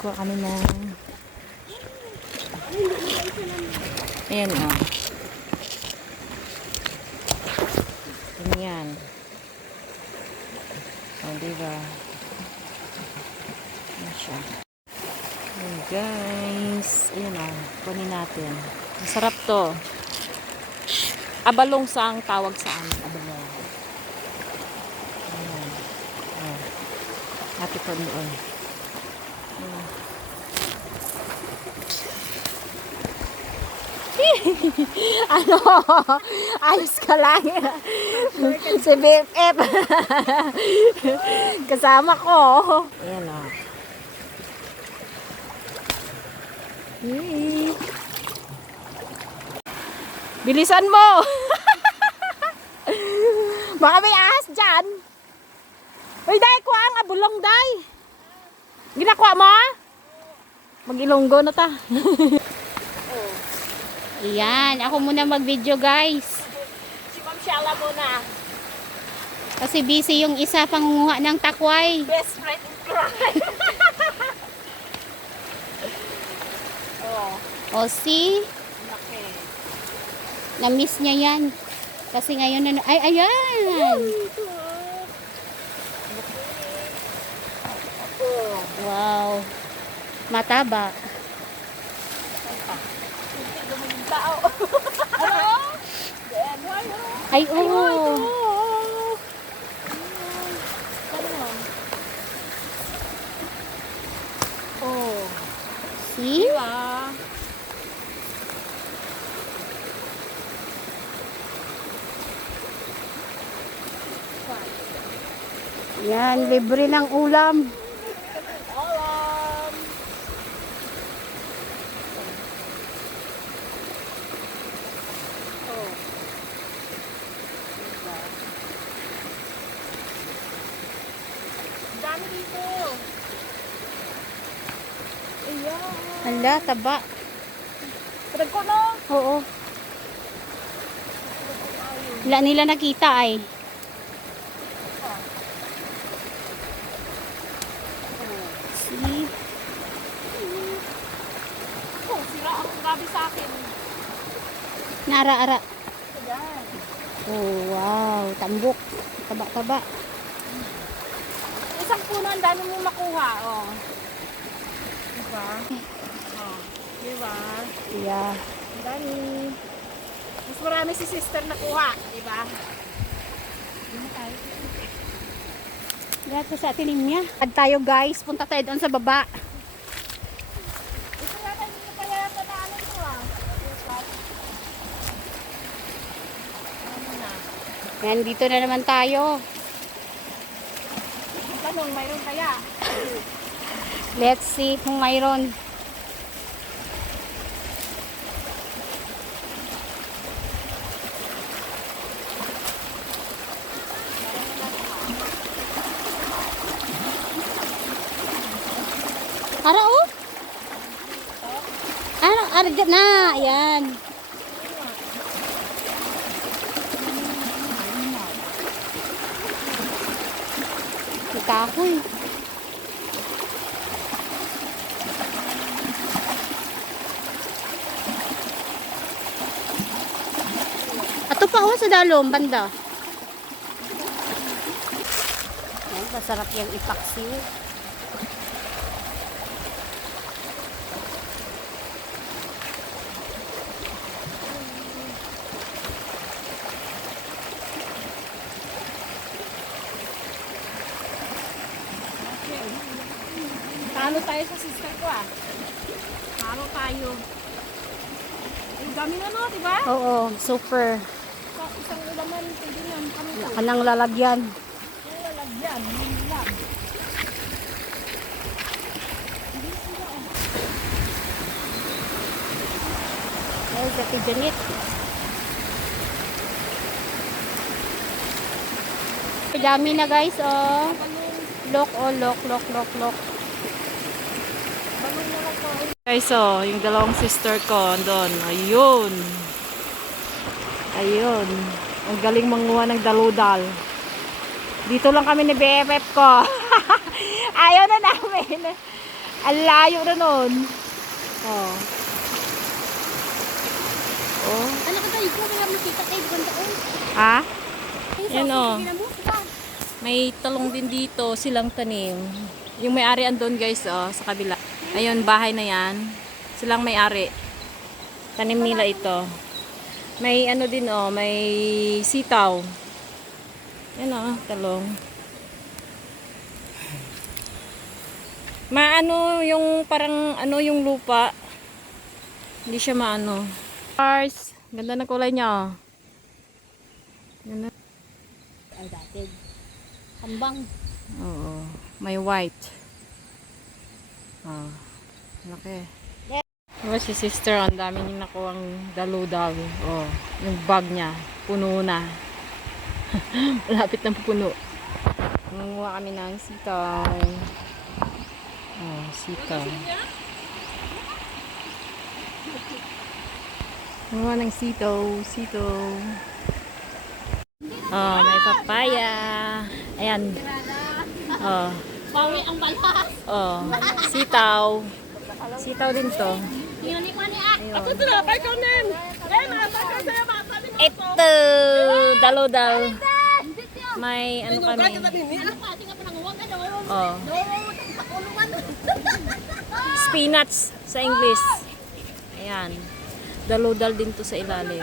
Kuha kami na. Ayan o. Ganyan. O, diba? Ayan siya. Ayan guys. Ayan o. Kunin natin. Masarap to. Abalong sa ang tawag sa amin. Abalong. Ayan. O. Natin ko doon. Ayan. Ano? Ayos ka lang. Si BFF. Kasama ko. Ayan o. Bilisan mo. Baka may ahas dyan. Uy, day, kuha ang abulong, day. Ginakuha mo? Mag-ilonggo na ta. Ayan, ako muna mag-video guys. Si Ma'am Shala muna. Kasi busy yung isa pangunguha ng takway. Best friend in crime. O see? Okay. Na-miss niya yan. Kasi ngayon na... Ay, ayan! Wow. Mataba. Ay, oo. Oh. See? Diba? Yan, libre ng ulam. Alam. Oh. Diba? Dami dito. Ayan. Hala, taba. Trag ko no? Oo. Wala nila nakita ay. See? Oh, sira ang gabi sa akin. Nara-ara. Ayan. Oh, wow. Tambok. Taba-taba. Isang puno, ang dami mo makuha. Oh. Diba? Oh. Diba? Yeah. Ang dami. Mas marami si sister nakuha. Diba? Dito tayo. Dito sa atin niya. Ad tayo guys. Punta tayo doon sa baba. Ito nga tayo dito kaya yata na ano ito ah. Ano na? Yan, dito na naman tayo. Tanong, mayroon kaya? Let's see kung mayroon. Ara oh. Ara dyan na. Ayan. Kahoy. Ato pa oh sa dalom banda. Yan, masarap yung ipaksiw. Talo tayo sa sister ko ah. Talo tayo. Ay, dami na no, diba? Oo, super. Sa isang ulaman, hindi yan. Kami Wala to. ka nang lalagyan. Yung lalagyan, hindi lang. Ay, Jackie Janet. Dami na guys, oh. Look, oh, look. Balon na lang po. Guys, oh, yung dalawang sister ko, andun. Ayun. Ayun. Ang galing manguha ng daludal. Dito lang kami ni BFF ko. Ayaw na namin. Ang layo na nun. Oh. Oh. Ano ka tayo ko? Kaya makita tayo ganda ko. Ha? Ay, Yan, oh. mo. May talong din dito, silang tanim. Yung may-ari andun guys, oh, sa kabila. Ayun, bahay na yan. Silang may-ari. Tanim nila ito. May ano din, oh, may sitaw. Yan, oh, talong. Maano yung parang ano yung lupa. Hindi siya maano. Stars. Ganda na kulay niya, oh. Ganda. Ay, dati. Kambang. Oo. May white. Oh. Laki. Diba si sister, ang dami niya nakuhang dalu-dalu. Oh. Yung bag niya. Puno na. Malapit na puno. Nanguha kami ng sitaw. Oh, sitaw. Nanguha ng sitaw. Sitaw. Oh, may papaya. Ayan. Oh. Bawi ang balas. Oh. Sitaw. Sitaw din to. Yan ni Mani ah. Ayun. Tinapay ko nin. Eh, nasa ka sa bata ni mo. Ito. Dalo-dal. May ano kami. Ano pa tinga pa nanguwag ano. Oh. Sa kulungan. Spinach sa English. Ayan. Dalo-dal din to sa ilalim.